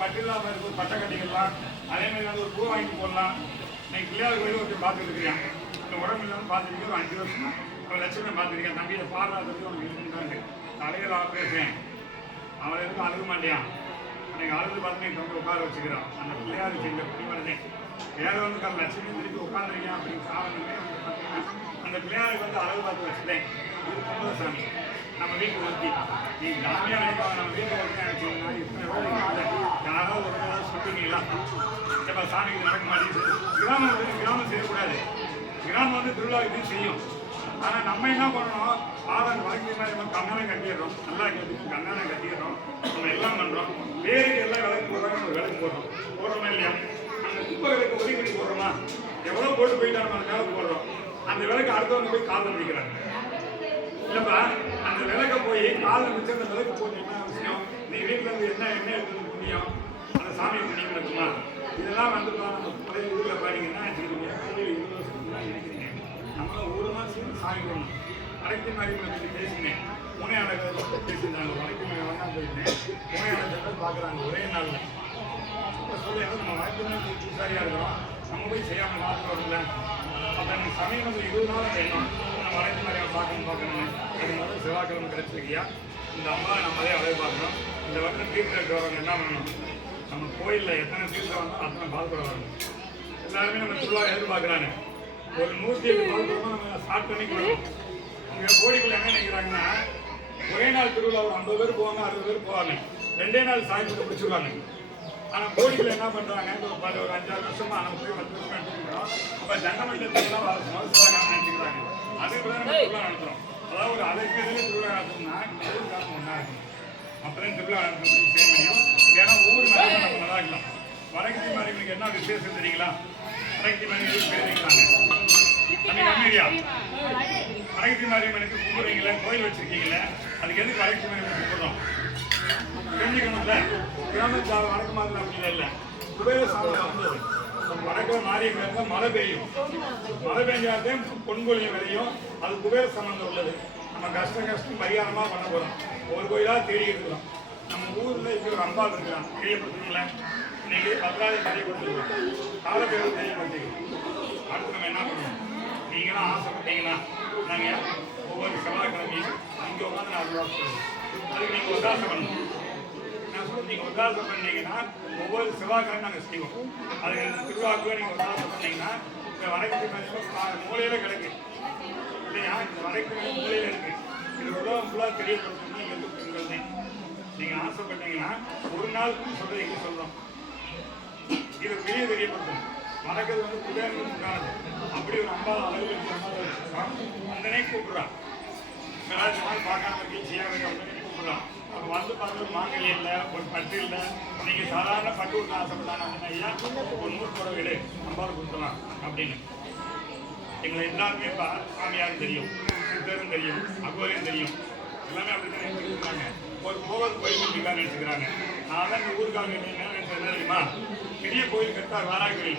பட்டு இல்லாமல் இருக்கு, ஒரு பட்டை கட்டிக்கலாம். அதே மாதிரி வந்து ஒரு பூ வாங்கி போடலாம். இன்னைக்கு பிள்ளையார் கோயில் ஒருத்தர் பார்த்துட்டு இருக்கிறேன். இந்த உடம்பு இல்லாமல் பார்த்துருக்கேன். ஒரு 5 வருஷமா அவன் லட்சணம் பார்த்துருக்கேன். தம்பியை பாடுறாதுக்கு உனக்கு இருக்குன்றாங்க. தலையில் பேசுறேன், அவளை எதுவும் அழுக மாட்டேன். அன்னைக்கு அழுது பார்த்து என் தம்பி உட்கார வச்சுக்கிறான். அந்த பிள்ளையார் செஞ்ச புண்ணியவனே வேற வந்து லட்சுமி திருப்பி உட்காந்துருக்கேன் அப்படின்னு காரணமே பார்த்தீங்கன்னா அந்த பிள்ளையாருக்கு வந்து அழகு பார்த்து வச்சுட்டேன். இது கும்பலசாமி நம்ம வீட்டுக்கு ஒருத்தி. நீ ஜாமியா நினைப்பாங்க நம்ம வீட்டில் ஒருத்தி நினைச்சீங்கன்னா இத்தனை பேர் யாராவது ஒரு ஏதாவது சுட்டுங்களா எப்போ சாமிக்கு நடக்க மாட்டேங்குது. கிராமம் செய்யக்கூடாது. கிராமம் வந்து திருவிழாவுக்கு செய்யும். ஆனால் நம்ம என்ன பண்ணணும், பாதம் வாழ்க்கை மாதிரி நம்ம கண்ணானை கட்டிடுறோம். நல்லா கேட்டு கண்ணானை கட்டிடுறோம். நம்ம எல்லாம் பண்ணுறோம். வேருக்கு எல்லாம் விளக்கு போடுறாங்க, நம்ம விளக்கு போடுறோம். போடுறோமா இல்லையா? அந்த குப்பை விளக்கு ஒதுக்கி போடுறோமா? எவ்வளோ போட்டு போயிட்டா நம்ம அந்த விளக்கு போடுறோம். அந்த விளக்கு அடுத்தவங்க போய் காலில் பிடிக்கிறாங்க. இல்லைப்பா, அந்த விளக்க போய் காலில் பிடிச்சி அந்த விளக்கு போட்டு என்ன விஷயம்? நீ வீட்டில் இருந்து என்ன எடுத்து புண்ணியம்? அந்த சாமி புண்ணியம் இருக்குமா? இதெல்லாம் வந்து நம்ம பழைய ஊரில் பாடிங்கன்னா வச்சுக்கிட்டீங்க. 20 வருஷத்துக்கு முன்னாடி நினைக்கிறீங்க. நம்மளும் ஒரு மாதம் சாமி போடணும். அரைக்கி மாதிரி பற்றி பேசினேன். முனையாளர்கள் பேசியிருந்தாங்க. வழக்கு மேலே வந்தா போயிருந்தேன். முனையாளர்கள் பார்க்குறாங்க ஒரே நாளில். சொல்ல நம்ம வழக்கு சரியாக இருக்கிறோம். நம்ம போய் செய்யாமல் பார்த்து வரல. அப்போ எனக்கு சமயம் வந்து 20 நாள் வேணும். நம்ம வழக்கு மாதிரியாக பார்க்கணும்னு அது முதல் செவ்வாய்க்கிழமை கிடைச்சிருக்கியா. இந்த அம்மா நம்மளே அழகு பார்க்கணும். இந்த வருடம் தீர்த்து வரவங்க என்ன பண்ணணும்? நம்ம கோயிலில் எத்தனை தீர்த்தம் வந்தால் அத்தனை பால்கொடை வரணும். எல்லாருமே நம்ம திருவிழா எதிர்பார்க்குறாங்க. ஒரு 108 பால்கொடமாக நம்ம ஸ்டார்ட் பண்ணி கொடுக்கணும். இங்கே கோடிக்குள்ள என்ன நினைக்கிறாங்கன்னா, ஒரே நாள் திருவிழா ஒரு 50 பேர் போவாங்க, 60 பேர் போவாங்க. 2 நாள் சாயப்பட்டு பிடிச்சிருவாங்க. ஆனால் கோடிக்குள்ள என்ன பண்ணுறாங்க, ஒரு 5-6 வருஷமா நம்ம போய் 10 வருஷம் எடுத்துக்கிறோம். அப்போ ஜனமண்டலத்துலாம் மனசுலாக நினைச்சுக்கிறாங்க. அதுக்கு தான் நம்ம திருவிழா நடத்துகிறோம். அதாவது ஒரு அலைக்கு திருவிழா நடத்தணும்னா ஊருக்காரங்க ஒன்றா இருக்கணும். அப்போதான் திருவிழா நடத்த முடியும், செய்ய முடியும். ஏன்னா ஊர் நிறைய நம்ம நல்லா இருக்கலாம். வடக்கு மாரியம்மனுக்கு என்ன விசேஷம் தெரியுங்களா? வடக்கு மாரியம்மனுக்கு பேர் வைக்கிறாங்க. நம்ம கம்மியா வடக்கு மாரியம்மனுக்கு கும்பிடுறீங்களே, கோயில் வச்சிருக்கீங்களே, அதுக்கு எதுக்கு வடக்கு மாரியம்மன் கும்பிடுறோம்? தெரிஞ்சுக்கணும்ல. கிராமத்து வடக்கு மாதிரி அப்படி இல்லை. குபேர சாமம் வந்தது. வடக்கு மாரியம்மன் மழை பெய்யும். மழை பெஞ்சாதே பொன்கொழியும் விளையும். அது குபேர சம்பந்தம் உள்ளது. நம்ம கஷ்டம் பரிகாரமாக பண்ண போகிறோம். ஒரு கோயிலாக தேடிக்கிட்டு இருக்கிறோம். நம்ம ஊரில் இப்போ ஒரு அம்பாள் இருக்கிறான். தெரியப்படுத்துங்களேன். இன்னைக்கு 10ஆவது தெரியப்படுத்துக்கிறோம். காலப்பேர் தெரியப்படுத்திக்கிறோம். அடுத்து நம்ம என்ன பண்ணுவோம்? நீங்களாம் ஆசைப்பட்டீங்கன்னா நாங்கள் ஒவ்வொரு செவ்வாய்க்கிழமையும் இங்கே உட்காந்து நான் சொல்லுவோம். அதுக்கு நீங்கள் ஒத்தாசை பண்ணணும். நான் சொல்ல நீங்கள் ஒத்தாசை பண்ணீங்கன்னா ஒவ்வொரு செவ்வாய்க்கிழமை நாங்கள் செய்வோம். அதுக்கு திருவிழாவுக்கு நீங்கள் ஒத்தாசை பண்ணீங்கன்னா இந்த வடக்கு மூலையில் கிடக்கு இல்லையா? இந்த வடக்கு மூலையில் இருக்குது. இது உலகம் ஃபுல்லாக தெரியப்படுத்தணும்னா இங்கே பெண்கள் தான். நீங்கள் ஆசைப்பட்டீங்கன்னா ஒரு நாளுக்கு சொல்கிறது எங்கே சொல்கிறோம். இது பெரிய தெரியப்படுத்தணும். நடக்கிறது வந்து குபேரனுக்கு உண்டானது. அப்படி ஒரு அம்மா அளவில் அந்தனே கூப்பிடுறான். நாள் பார்க்காம மகிழ்ச்சியாக அந்தனே கூப்பிடுறான். அப்போ வந்து பார்த்து மாங்கல் இல்லை, ஒரு பட்டு இல்லை. நீங்கள் சாதாரண பட்டு விட்டு ஆசைப்பட்டாங்க அப்படின்னா ஐயா ஒரு 100 புடவை விடு, அம்பாவை கொடுத்துலாம் அப்படின்னு. எங்களை எல்லாருமே சாமியாரும் தெரியும், சித்தரும் தெரியும், அகோரியும் தெரியும். எல்லாமே அப்படித்தான் நினைச்சுக்கிறாங்க. ஒரு கோவில் கோயில் கட்டிக்கான்னு நினைச்சுக்கிறாங்க. நான் தான் இந்த ஊருக்காக என்ன நினைச்சது தெரியுமா? பெரிய கோயில் கட்டார் வாராகிரி